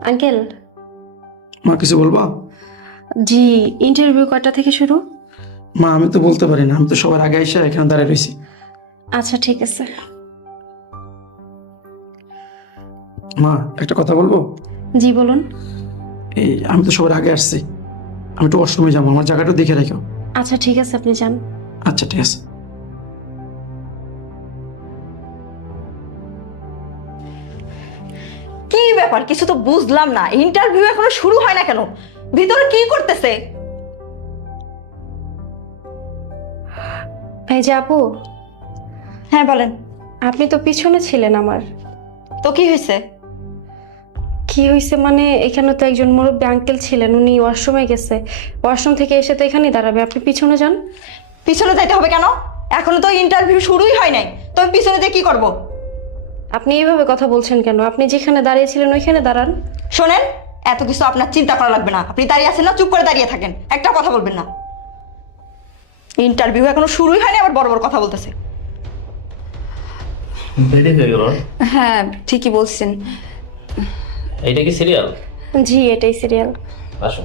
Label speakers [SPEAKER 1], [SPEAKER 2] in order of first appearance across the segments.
[SPEAKER 1] Uncle.
[SPEAKER 2] মা কিছু বলবা?
[SPEAKER 1] জি, ইন্টারভিউ কয়টা থেকে শুরু?
[SPEAKER 2] মা আমি তো বলতে পারি না, আমি তো সবার আগে এসে এখানে দাঁড়িয়ে রয়েছি।
[SPEAKER 1] আচ্ছা ঠিক আছে।
[SPEAKER 2] মা একটা কথা বলবো?
[SPEAKER 1] জি বলুন।
[SPEAKER 2] এই আমি তো সবার আগে আসছি, আমি একটু ওয়াশরুমে যাবো, আমার জায়গাটা দেখে রেখো।
[SPEAKER 1] আচ্ছা ঠিক আছে, আপনি যান।
[SPEAKER 2] আচ্ছা ঠিক আছে।
[SPEAKER 3] কি ব্যাপার, কিছু তো বুঝলাম না। ইন্টারভিউ এখনো শুরু হয় না কেন? ভিতরে কি করতেছে?
[SPEAKER 1] এই যে আপু,
[SPEAKER 3] হ্যাঁ বলেন।
[SPEAKER 1] আপনি তো পিছনে ছিলেন আমার।
[SPEAKER 3] তো কি হয়েছে?
[SPEAKER 1] কি হয়েছে মানে, এখানে তো একজন মুরব্বী আঙ্কেল ছিলেন, উনি ওয়াশরুমে গেছে। ওয়াশরুম থেকে এসে তো এখানেই দাঁড়াবে, আপনি পিছনে যান।
[SPEAKER 3] পিছনে যাইতে হবে কেন? এখনো তো ইন্টারভিউ শুরুই হয় নাই, তো আমি পিছনে যেয়ে কি করব?
[SPEAKER 1] আপনি এইভাবে কথা বলছেন কেন? আপনি যেখানে দাঁড়িয়েছিলেন ওইখানে দাঁড়ান।
[SPEAKER 3] শোনেন, এত কিছু আপনার চিন্তা করা লাগবে না। আপনি দাঁড়িয়ে আছেন না, চুপ করে দাঁড়িয়ে থাকেন, একটা কথা বলবেন না। ইন্টারভিউ এখনো শুরুই হয়নি, আবার বড় বড় কথা বলতেছে।
[SPEAKER 4] দেরি হয়ে গেল।
[SPEAKER 3] হ্যাঁ ঠিকই বলছেন।
[SPEAKER 4] এইটা কি সিরিয়াল?
[SPEAKER 1] জি, এটাই সিরিয়াল।
[SPEAKER 4] আসো।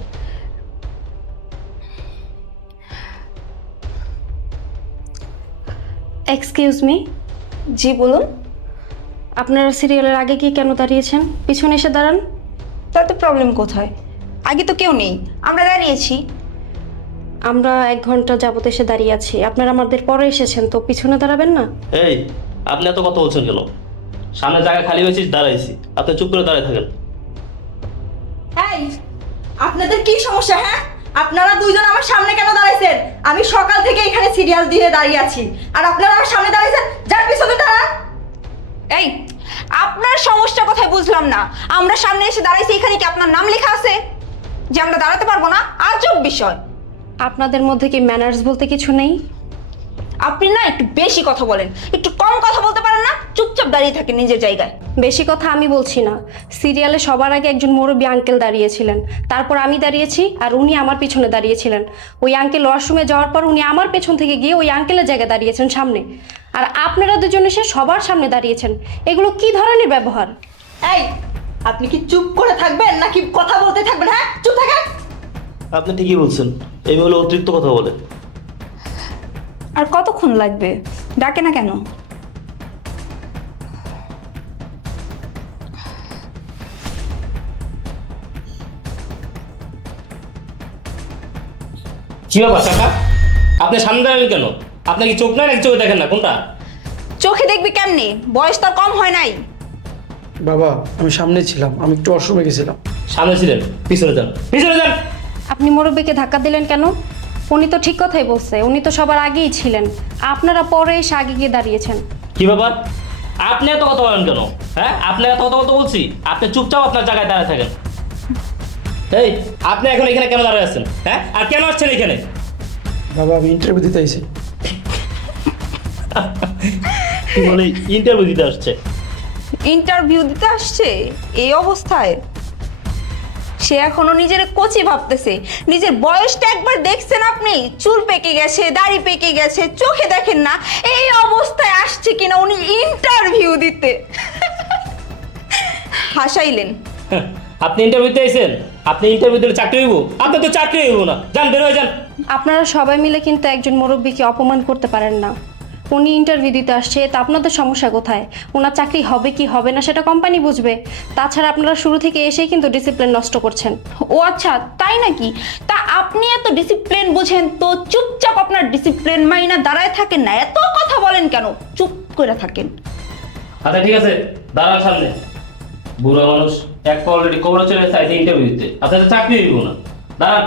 [SPEAKER 1] Excuse me.
[SPEAKER 3] জি বলুন।
[SPEAKER 1] আপনারা সিরিয়ালের আগে গিয়ে কেন দাঁড়িয়েছেন? পিছনে এসে দাঁড়ান।
[SPEAKER 3] তাতে প্রবলেম কোথায়? আগে তো কেউ নেই, আমরা দাঁড়িয়েছি।
[SPEAKER 1] আমরা 1 ঘন্টা যাবত এসে দাঁড়িয়ে আছি, আপনারা আমাদের পরে এসেছেন, তো পিছনে দাঁড়াবেন না?
[SPEAKER 4] এই, আপনি এত কথা বলছেন কেন? সামনে জায়গা খালি হয়েছে, দাঁড়াইছি, আপনি চুপ করে দাঁড়িয়ে থাকেন।
[SPEAKER 3] এই, আপনাদের কি সমস্যা? হ্যাঁ, আপনারা দুইজন আমার সামনে কেন দাঁড়াইছেন? আমি সকাল থেকে এখানে সিরিয়াল দিয়ে দাঁড়িয়ে আছি, আর আপনারা আমার সামনে দাঁড়াইছেন। যার পিছনে দাঁড়ান। এই, আপনার সমস্যা কোথায় বুঝলাম না। আমরা সামনে এসে দাঁড়াইছি, এখানে কি আপনার নাম লেখা আছে যে আমরা দাঁড়াতে পারবো না? আজব বিষয়।
[SPEAKER 1] আপনাদের মধ্যে কি ম্যানার্স বলতে কিছু নেই?
[SPEAKER 3] আপনি না একটু বেশি কথা বলেন, একটু কম কথা বলতে পারেন না? চুপচাপ দাঁড়িয়ে থাকেন নিজের জায়গায়।
[SPEAKER 1] বেশি কথা আমি বলছি না। সিরিয়ালে সবার আগে একজন মুরব্বী আঙ্কেল দাঁড়িয়েছিলেন, তারপর আমি দাঁড়িয়েছি, আর উনি আমার পিছনে দাঁড়িয়েছিলেন। ওই আঙ্কেল ওয়াশরুমে যাওয়ার পর উনি আমার পেছন থেকে গিয়ে ওই আঙ্কেলের জায়গায় দাঁড়িয়েছেন সামনে, আর আপনারা দুজন এসে সবার সামনে দাঁড়িয়েছেন। এগুলো কি ধরনের ব্যবহার?
[SPEAKER 3] এই, আপনি কি চুপ করে থাকবেন নাকি কথা বলতে থাকবেন? হ্যাঁ, চুপ থাকেন।
[SPEAKER 4] আপনি ঠিকই বলছেন, এই মহিলা অতিরিক্ত কথা বলে।
[SPEAKER 3] আর কতক্ষণ লাগবে? ডাকে না কেন?
[SPEAKER 4] কি ব্যাপার কাকা? আপনি সামনে দাঁড়ালেন কেন? আপনি কি চোখ নাই নাকি চোখে দেখেন না? কোনটা?
[SPEAKER 3] চোখে দেখবি কেমনি? বয়স তো আর কম হয় নাই।
[SPEAKER 2] বাবা আমি সামনে ছিলাম, আমি একটু ওয়াশরুমে গেছিলাম।
[SPEAKER 4] সামনে ছিলেন, পিছনে যান, পিছনে যান।
[SPEAKER 1] আপনি মুরব্বীকে ধাক্কা দিলেন কেন? উনি তো ঠিক কথাই বলছে, উনি তো সবার আগেই ছিলেন, আপনারা পরে এসে আগে গিয়ে দাঁড়িয়েছেন।
[SPEAKER 4] কি ব্যাপার? আপনি এত কথা বলেন কেন? হ্যাঁ, আপনি এত কথা বলতে বলছি, আপনি চুপচাপ আপনার জায়গায় দাঁড়িয়ে থাকেন। এই, আপনি এখন এখানে কেন দাঁড়িয়ে আছেন? হ্যাঁ, আর কেন আসছেন এখানে?
[SPEAKER 2] বাবা আমি ইন্টারভিউ দিতে আইছি।
[SPEAKER 4] কি বলে ইন্টারভিউ দিতে আসছে?
[SPEAKER 3] ইন্টারভিউ দিতে আসছে এই অবস্থায়? সে এখনো নিজের কোচি ভাবতেছে। নিজের বয়সটা একবার দেখছেন আপনি? চুল পেকে গেছে, দাড়ি পেকে গেছে, চোখে দেখেন না? এই অবস্থায় আসছে কিনা উনি ইন্টারভিউ দিতে। হাসাইলেন।
[SPEAKER 4] হ্যাঁ, আপনি ইন্টারভিউ দিতে আইছেন? আপনি ইন্টারভিউ দিলে চাকরি হইব? আপনার তো চাকরি হইব না। যান, বের হয়ে যান।
[SPEAKER 1] আপনারা সবাই মিলে কিন্তু একজন মুরব্বীকে অপমান করতে পারেন না। উনি ইন্টারভিউ দিতে আসছে, তা আপনাদের সমস্যা কোথায়? ওনার চাকরি হবে কি হবে না সেটা কোম্পানি বুঝবে। তাছাড়া আপনারা শুরু থেকে এসেই কিন্তু ডিসিপ্লিন নষ্ট করছেন।
[SPEAKER 3] ও আচ্ছা, তাই নাকি? তা আপনি এত ডিসিপ্লিন বুঝেন তো চুপচাপ আপনার ডিসিপ্লিন মাইনা দাঁড়ায় থাকেন না, এত কথা বলেন কেন? চুপ করে থাকেন।
[SPEAKER 4] আচ্ছা ঠিক আছে, দাঁড়ান সামনে। বুড়া মানুষ এক অলরেডি কবরে চলে চাইছে ইন্টারভিউ দিতে, আপনার তো চাকরি হইব না। দাঁড়ান।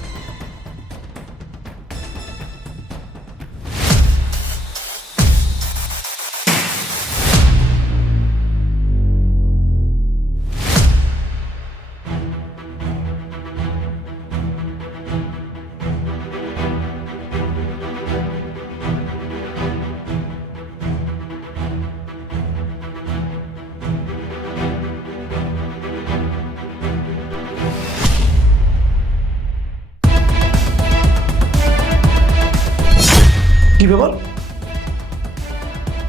[SPEAKER 2] কি ব্যাপার?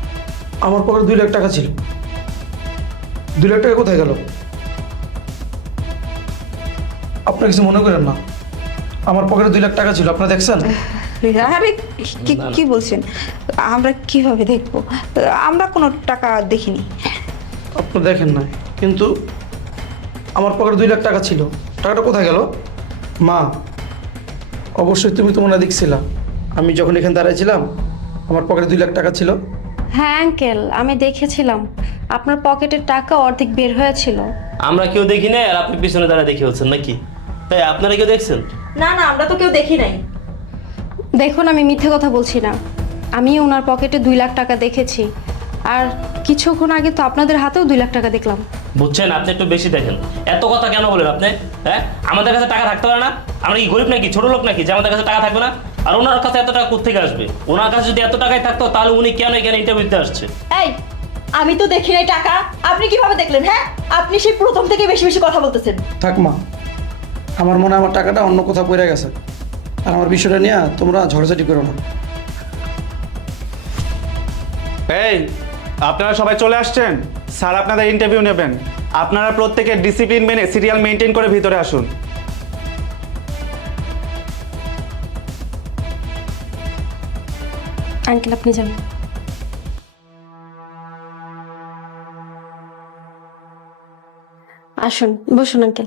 [SPEAKER 2] আমার পকেটে 2 লাখ টাকা ছিল, 2 লাখ টাকা কোথায় গেল? আপনার কিছু মনে করেন না, আমার পকেটে 2 লাখ টাকা ছিল, আপনারা দেখছেন?
[SPEAKER 5] আরে কি বলছেন? আমরা কিভাবে দেখব? আমরা কোনো টাকা দেখিনি।
[SPEAKER 2] আপনি দেখেন না, কিন্তু আমার পকেটে 2 লাখ টাকা ছিল। টাকাটা কোথায় গেল? মা, অবশ্যই তুমি তো মনে হয় দেখছিলা, আমি যখন এখানে দাঁড়াইছিলাম আমার পকেটে 2 লাখ টাকা ছিল।
[SPEAKER 1] হ্যাঁ আঙ্কেল, আমি দেখেছিলাম আপনার পকেটের টাকা অর্ধেক বের হয়েছিল।
[SPEAKER 4] আমরা কেউ দেখি নাই, আর আপনি পিছনে দাঁড়া দেখে হচ্ছেন নাকি? তাই আপনারা কেউ দেখছেন?
[SPEAKER 3] না না, আমরা তো কেউ দেখি নাই।
[SPEAKER 1] দেখুন, আমি মিথ্যে কথা বলছি না, আমি ওনার পকেটে 2 লাখ টাকা দেখেছি। আর কিছুক্ষণ আগে তো আপনাদের হাতেও 2 লাখ টাকা দেখলাম।
[SPEAKER 4] বুঝছেন, আপনি একটু বেশি দেখেন। এত কথা কেন বলেন আপনি? হ্যাঁ, আমাদের কাছে টাকা থাকতে পারে না? আমরা কি গরিব নাকি, ছোট লোক নাকি যে আমাদের কাছে টাকা থাকবে না? আর ওনার কাছে এত টাকা কোত্থেকে আসবে? ওনার কাছে যদি এত টাকাই থাকতো তাহলে উনি কেন এখানে ইন্টারভিউ দিতে আসছে?
[SPEAKER 3] এই, আমি তো দেখি নাই টাকা, আপনি কিভাবে দেখলেন? হ্যাঁ, আপনি সেই প্রথম থেকে বেশি বেশি কথা বলতেছেন।
[SPEAKER 2] থাক মা, আমার মনে হয় আমার টাকাটা অন্য কোথাও পড়ে গেছে, আর আমার বিষয়টা নিয়ে তোমরা ঝড়ঝাটি করো না।
[SPEAKER 6] এই, আপনারা সবাই চলে আসছেন? স্যার আপনাদের ইন্টারভিউ নেবেন। আপনারা প্রত্যেকে ডিসিপ্লিন মেনে সিরিয়াল মেনটেন করে ভিতরে আসুন।
[SPEAKER 1] আঙ্কেল আপনি যান। আসুন, বসুন আঙ্কেল।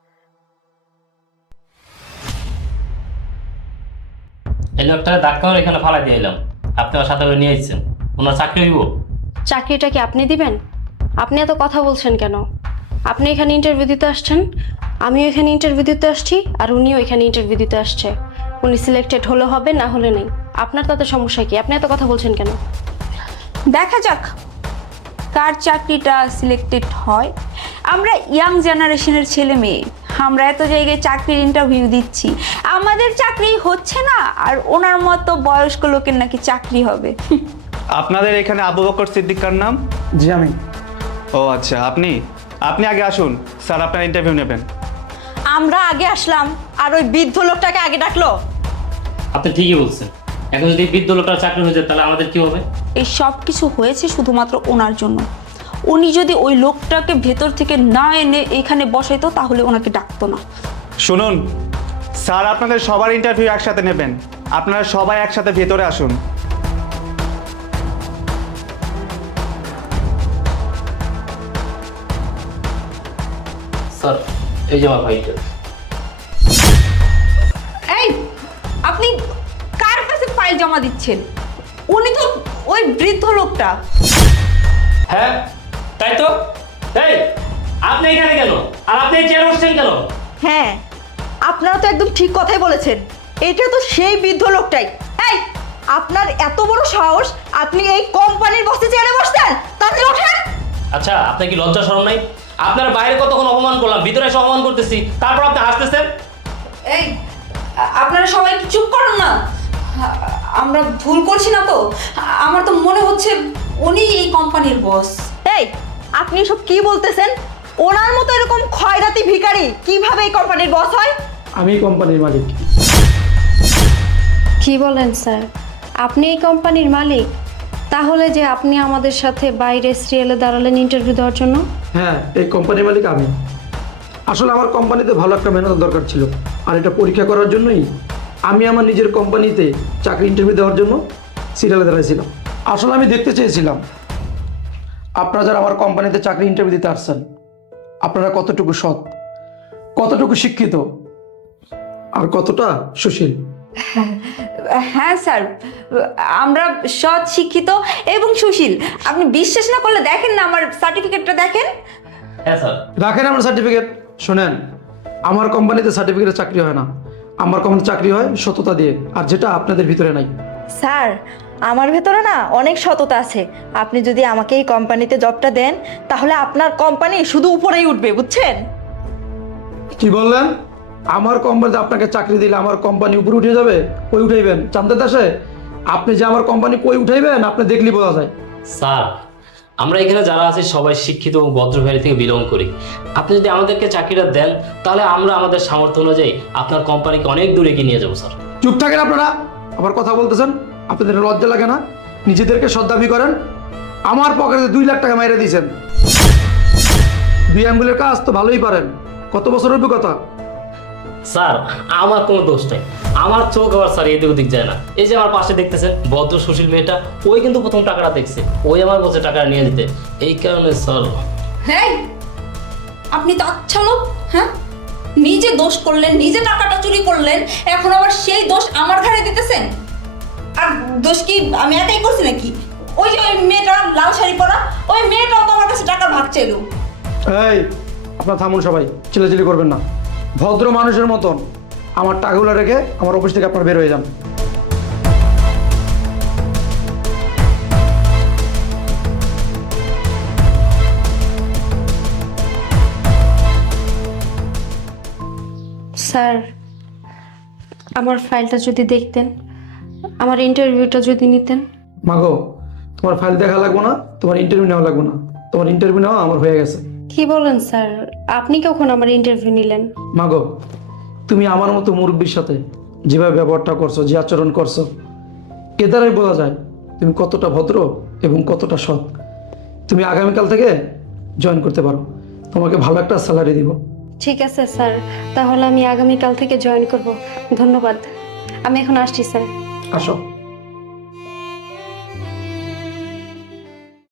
[SPEAKER 4] এই লোকটাকে ধাক্কা মেরে এখানে ফালাই দিয়ে এলাম, আপনি আমার সাথে করে নিয়ে এসেছেন। ওনার চাকরি হইব?
[SPEAKER 1] চাকরিটা কি আপনি দিবেন? আপনি এত কথা বলছেন কেন? আপনি এখানে ইন্টারভিউ দিতে আসছেন, আমিও এখানে ইন্টারভিউ দিতে আসছি, আর উনিও এখানে ইন্টারভিউ দিতে আসছে। উনি সিলেক্টেড হলে হবে, না হলে নেই। আপনার তাতে সমস্যা কি? আপনি এত কথা বলছেন কেন?
[SPEAKER 5] দেখা যাক কার চাকরিটা সিলেক্টেড হয়। আমরা ইয়াং জেনারেশনের ছেলে মেয়ে, আমরা এত জায়গায় চাকরির ইন্টারভিউ দিচ্ছি, আমাদের চাকরি হচ্ছে না, আর ওনার মতো বয়স্ক লোকের নাকি চাকরি হবে।
[SPEAKER 6] আপনাদের এখানে আবু বকর সিদ্দিকার নাম?
[SPEAKER 2] জি আমি।
[SPEAKER 6] ও আচ্ছা, আপনি আপনি আগে আসুন, স্যার আপনার ইন্টারভিউ নেবেন।
[SPEAKER 3] আমরা আগে আসলাম, আর ওই বৃদ্ধ লোকটাকে আগে ডাকলো।
[SPEAKER 4] আপনি ঠিকই বলছেন। এখন যদি বৃদ্ধ লোকটার চাকরি হয়ে যায় তাহলে আমাদের কি হবে?
[SPEAKER 5] এই সব কিছু হয়েছে শুধুমাত্র ওনার জন্য। উনি যদি ওই লোকটাকে ভেতর থেকে না এনে এখানে বসাইতো তাহলে ওনাকে ডাকতো না।
[SPEAKER 6] শুনুন, স্যার আপনাদের সবার ইন্টারভিউ একসাথে নেবেন। আপনারা সবাই একসাথে ভেতরে আসুন।
[SPEAKER 4] স্যার, এই যে আমার ভাইটা।
[SPEAKER 5] এই, আপনি কার কাছে ফাইল জমা দিচ্ছেন? উনি তো ওই বৃদ্ধ লোকটা।
[SPEAKER 4] হ্যাঁ তাই তো। এই, আপনি এখানে কেন? আর আপনি চেয়ার বসছেন কেন?
[SPEAKER 3] হ্যাঁ, আপনারা তো একদম ঠিক কথাই বলেছেন, এটা তো সেই বৃদ্ধ লোকটাই। এই, আপনার এত বড় সাহস, আপনি এই কোম্পানির বসে চেয়ারে বসতেন? তাহলে ওঠেন।
[SPEAKER 4] আচ্ছা, আপনার কি লজ্জা শরম নাই? আপনার বাইরে কতক্ষণ অপমান করলাম, ভিতরে এসে অপমান করতেছি, তারপর আপনি হাসতেছেন।
[SPEAKER 5] এই, আপনারা সবাই একটু চুপ করুন না। আমরা ভুল করছি না তো? আমার তো মনে হচ্ছে উনি এই কোম্পানির বস।
[SPEAKER 3] এই, আপনি সব কি বলতেছেন? ওনার মতো এরকম খয়রাতি ভিখারি কিভাবে এই কোম্পানির বস হয়?
[SPEAKER 2] আমি কোম্পানির মালিক।
[SPEAKER 1] কি বলেন স্যার? আপনি এই কোম্পানির মালিক? তাহলে যে আপনি আমাদের সাথে বাইরে সিরিয়ালে দাঁড়ালেন ইন্টারভিউ দেওয়ার জন্য?
[SPEAKER 2] হ্যাঁ, এই কোম্পানির মালিক আমি। আসলে আমার কোম্পানিতে ভালো একটা মেহনত দরকার ছিল, আর এটা পরীক্ষা করার জন্যই আমি আমার নিজের কোম্পানিতে চাকরি ইন্টারভিউ দেওয়ার জন্য সিরিয়ালে দাঁড়াইছিলাম। আসলে আমি দেখতে চেয়েছিলাম আপনারা যারা আমার কোম্পানিতে চাকরি ইন্টারভিউ দিতে আসছেন, আপনারা কতটুকু সৎ, কতটুকু শিক্ষিত, আর কতটা সুশীল।
[SPEAKER 5] হ্যাঁ স্যার, আমরা সৎ, শিক্ষিত এবং সুশীল। আপনি বিশ্বাস না করলে দেখেন না, আমার সার্টিফিকেটটা দেখেন।
[SPEAKER 4] হ্যাঁ স্যার।
[SPEAKER 2] রাখেন আমার সার্টিফিকেট। শোনেন, আমার কোম্পানিতে সার্টিফিকেটে চাকরি হয় না, আমার কোম্পানিতে চাকরি হয় সততা দিয়ে, আর যেটা আপনাদের ভিতরে নাই।
[SPEAKER 3] স্যার, আমার ভেতরে না অনেক সততা আছে। আপনি যদি আমাকে এই কোম্পানিতে জবটা দেন, তাহলে আপনার কোম্পানি শুধু উপরেই উঠবে, বুঝছেন?
[SPEAKER 2] কি বললেন? আমার কোম্পানিতে আপনাকে চাকরি দিলে আমার কোম্পানি উপরে উঠে যাবে? কই উঠাইবেন জানতে দেশে? আপনি যে আমার কোম্পানি কই উঠাইবেন আপনি দেখলেই বোঝা যায়।
[SPEAKER 4] স্যার, আমরা এখানে যারা আছি সবাই শিক্ষিত এবং ভদ্র ফ্যামিলি থেকে বিলং করি। আপনি যদি আমাদেরকে চাকরিটা দেন তাহলে আমরা আমাদের সামর্থ্য অনুযায়ী আপনার কোম্পানিকে অনেক দূরে এগিয়ে নিয়ে যাবো স্যার।
[SPEAKER 2] চুপ থাকেন আপনারা, আবার কথা বলতেছেন। আপনাদের লজ্জা লাগে না? নিজেদেরকে সদ্দাবি করেন। আমার পকেটে 2 লাখ টাকা মাইরে দিয়েছেন। 2 আঙ্গুলের কাজ তো ভালোই পারেন, কত বছর অভিজ্ঞতা।
[SPEAKER 4] স্যার আমার কোনো দোষ নেই, আমার চোখ আবার স্যার এদিক ওদিক যায় না। এই যে আমার পাশে দেখতেছেন ভদ্র সুশীল মেয়েটা, ওই কিন্তু প্রথম টাকাটা দেখছে, ওই আমার বলছে টাকাটা নিয়ে দিতে। এই কারণে স্যার
[SPEAKER 5] হ্যাঁ, আপনি তো আচ্ছা লোক, হ্যাঁ? নিজে দোষ করলেন, নিজে টাকাটা চুরি করলেন, এখন আবার সেই দোষ আমার ঘাড়ে দিতেছেন। আর দোষ কি আমি একাই করছি নাকি? ওই যে ওই মেয়েটা লাল শাড়ি পরা, ওই মেয়েটাও তো আমার কাছে টাকার ভাগ চাইলো।
[SPEAKER 2] এই আপনার থামুন সবাই, চিল্লাচিল্লি করবেন না। ভদ্র মানুষের মতন আমার টাকাগুলো রেখে আমার অফিস থেকে আপনার বের হয়ে যান।
[SPEAKER 1] স্যার, আমার ফাইলটা যদি দেখতেন, আমার ইন্টারভিউটা যদি নিতেন।
[SPEAKER 2] মাগো, তোমার ফাইল দেখা লাগবো না, তোমার ইন্টারভিউ নেওয়া লাগবো না, তোমার ইন্টারভিউ নেওয়া আমার হয়ে গেছে।
[SPEAKER 1] কি বলেন স্যার? আপনি কখন আমার ইন্টারভিউ নিলেন?
[SPEAKER 2] মাগো, তুমি আমার মতো মুরব্বীর সাথে যেভাবে ব্যবহারটা করছো, যে আচরণ করছো, এ দ্বারাই বোঝা যায় তুমি কতটা ভদ্র এবং কতটা সৎ। তুমি আগামীকাল থেকে জয়েন করতে পারো, তোমাকে ভালো একটা স্যালারি দিব।
[SPEAKER 1] ঠিক আছে স্যার, তাহলে আমি আগামীকাল থেকে জয়েন করব। ধন্যবাদ, আমি এখন আসছি স্যার।
[SPEAKER 2] আসো।